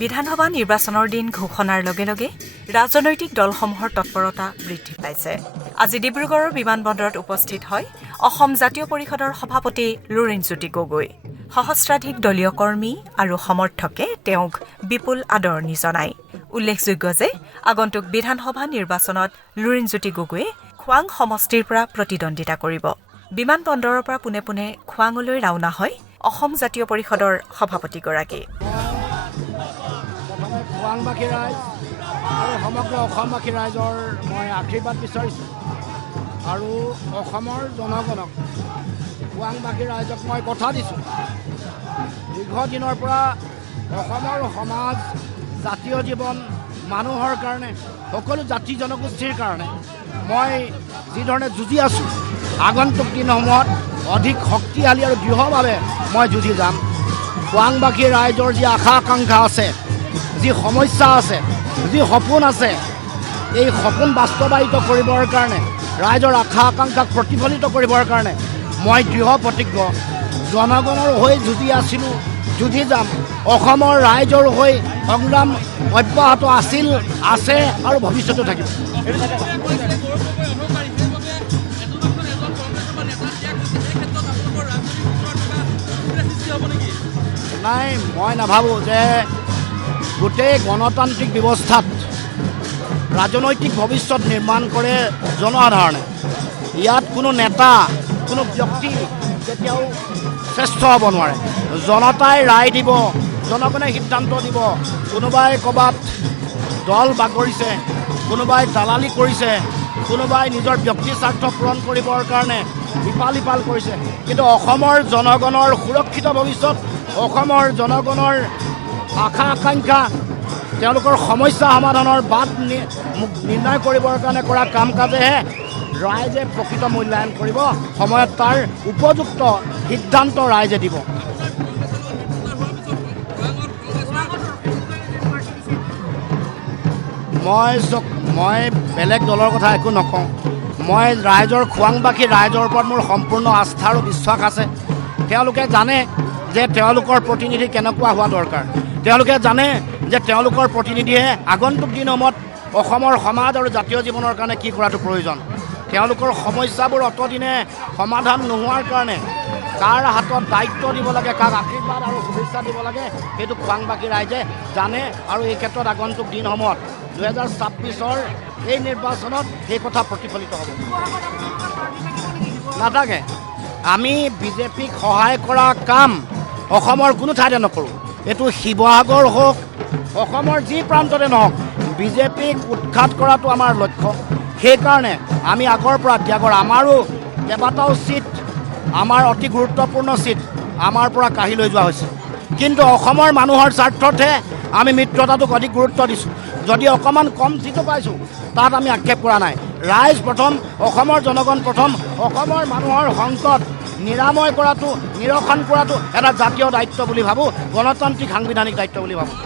বিধানসভা নিৰ্বাচনৰ দিন ঘোষণাৰ লগে লগে ৰাজনৈতিক দলসমূহৰ তৎপৰতা বৃদ্ধি পাইছে। আজি ডিব্ৰুগড়ৰ বিমানবন্দৰত উপস্থিত হয় অসম জাতীয় পৰিষদৰ সভাপতি লুৰিণজ্যোতি গগৈ। সহস্ৰাধিক দলীয় কৰ্মী আৰু সমৰ্থকে তেওঁক বিপুল আদৰণি জনায়। উল্লেখযোগ্য যে আগন্তুক বিধানসভা নিৰ্বাচনত লুৰিণজ্যোতি গগৈয়ে খোৱাং সমষ্টিৰ পৰা প্ৰতিদ্বন্দ্বিতা কৰিব। বিমানবন্দৰৰ পৰা পোনে পোনে খোৱাঙলৈ ৰাওনা হয় অসম জাতীয় পৰিষদৰ সভাপতিগৰাকী। খোৱাংবাসী ৰাইজ আৰু সমগ্ৰ অসমবাসী ৰাইজৰ মই আশীৰ্বাদ বিচাৰিছোঁ আৰু অসমৰ জনগণক খোৱাংবাসী ৰাইজক মই কথা দিছোঁ, দীৰ্ঘদিনৰ পৰা অসমৰ সমাজ, জাতীয় জীৱন, মানুহৰ কাৰণে, সকলো জাতি জনগোষ্ঠীৰ কাৰণে মই যিধৰণে যুঁজি আছোঁ, আগন্তুক দিনসমূহত অধিক শক্তিশালী আৰু দৃঢ়ভাৱে মই যুঁজি যাম। খোৱাংবাসী ৰাইজৰ যি আশা আকাংক্ষা আছে, যি সমস্যা আছে, যি সপোন আছে, এই সপোন বাস্তৱায়িত কৰিবৰ কাৰণে, ৰাইজৰ আশা আকাংক্ষাক প্ৰতিফলিত কৰিবৰ কাৰণে মই দৃঢ় প্ৰতিজ্ঞ। জনগণৰ হৈ যুঁজি আছিলোঁ, যুঁজি যাম। অসমৰ ৰাইজৰ হৈ সংগ্ৰাম অব্যাহত আছিল, আছে আৰু ভৱিষ্যতেও থাকিব। নাই, মই নাভাবোঁ যে গোটেই গণতান্ত্ৰিক ব্যৱস্থাত ৰাজনৈতিক ভৱিষ্যত নিৰ্মাণ কৰে জনসাধাৰণে। ইয়াত কোনো নেতা, কোনো ব্যক্তি কেতিয়াও শ্ৰেষ্ঠ হ'ব নোৱাৰে। জনতাই ৰায় দিব, জনগণে সিদ্ধান্ত দিব। কোনোবাই ক'ৰবাত দল বাগৰিছে, কোনোবাই দালালি কৰিছে, কোনোবাই নিজৰ ব্যক্তি স্বাৰ্থ পূৰণ কৰিবৰ কাৰণে ইফাল সিফাল কৰিছে। কিন্তু অসমৰ জনগণৰ সুৰক্ষিত ভৱিষ্যত, অসমৰ জনগণৰ আশা আকাংক্ষা, তেওঁলোকৰ সমস্যা সমাধানৰ বাট নিৰ্ণয় কৰিবৰ কাৰণে কৰা কাম কাজেহে ৰাইজে প্ৰকৃত মূল্যায়ন কৰিব। সময়ত তাৰ উপযুক্ত সিদ্ধান্ত ৰাইজে দিব। মই বেলেগ দলৰ কথা একো নকওঁ। মই ৰাইজৰ, খোৱাংবাসী ৰাইজৰ ওপৰত মোৰ সম্পূৰ্ণ আস্থা আৰু বিশ্বাস আছে। তেওঁলোকে জানে যে তেওঁলোকৰ প্ৰতিনিধি কেনেকুৱা হোৱা দৰকাৰ। তেওঁলোকে জানে যে তেওঁলোকৰ প্ৰতিনিধিয়ে আগন্তুক দিনসমূহত অসমৰ সমাজ আৰু জাতীয় জীৱনৰ কাৰণে কি কৰাটো প্ৰয়োজন। তেওঁলোকৰ সমস্যাবোৰ অতদিনে সমাধান নোহোৱাৰ কাৰণে কাৰ হাতত দায়িত্ব দিব লাগে, কাক আশীৰ্বাদ আৰু শুভেচ্ছা দিব লাগে, সেইটো খোৱাংবাসী ৰাইজে জানে। আৰু এই ক্ষেত্ৰত আগন্তুক দিনসমূহত 2026 এই নিৰ্বাচনত এই কথা প্ৰতিফলিত হ'ব। নাথাকে। আমি বিজেপিক সহায় কৰা কাম অসমৰ কোনো ঠাইতে নকৰোঁ। এইটো শিৱসাগৰ হওক, অসমৰ যি প্ৰান্ততে নহওক, বিজেপিক উৎখাত কৰাটো আমাৰ লক্ষ্য। সেইকাৰণে আমি আগৰ পৰা ত্যাগৰ, আমাৰো কেইবাটাও চিট, আমাৰ অতি গুৰুত্বপূৰ্ণ চিট আমাৰ পৰা কাঢ়ি লৈ যোৱা হৈছে। কিন্তু অসমৰ মানুহৰ স্বাৰ্থতহে আমি মিত্ৰতাটোক অধিক গুৰুত্ব দিছোঁ। যদি অকণমান কম চিটো পাইছোঁ, তাত আমি আক্ষেপ কৰা নাই। ৰাইজ প্ৰথম, অসমৰ জনগণ প্ৰথম। অসমৰ মানুহৰ সংকট নিৰাময় কৰাটো, নিৰসন কৰাটো এটা জাতীয় দায়িত্ব বুলি ভাবোঁ, গণতান্ত্ৰিক সাংবিধানিক দায়িত্ব বুলি ভাবোঁ।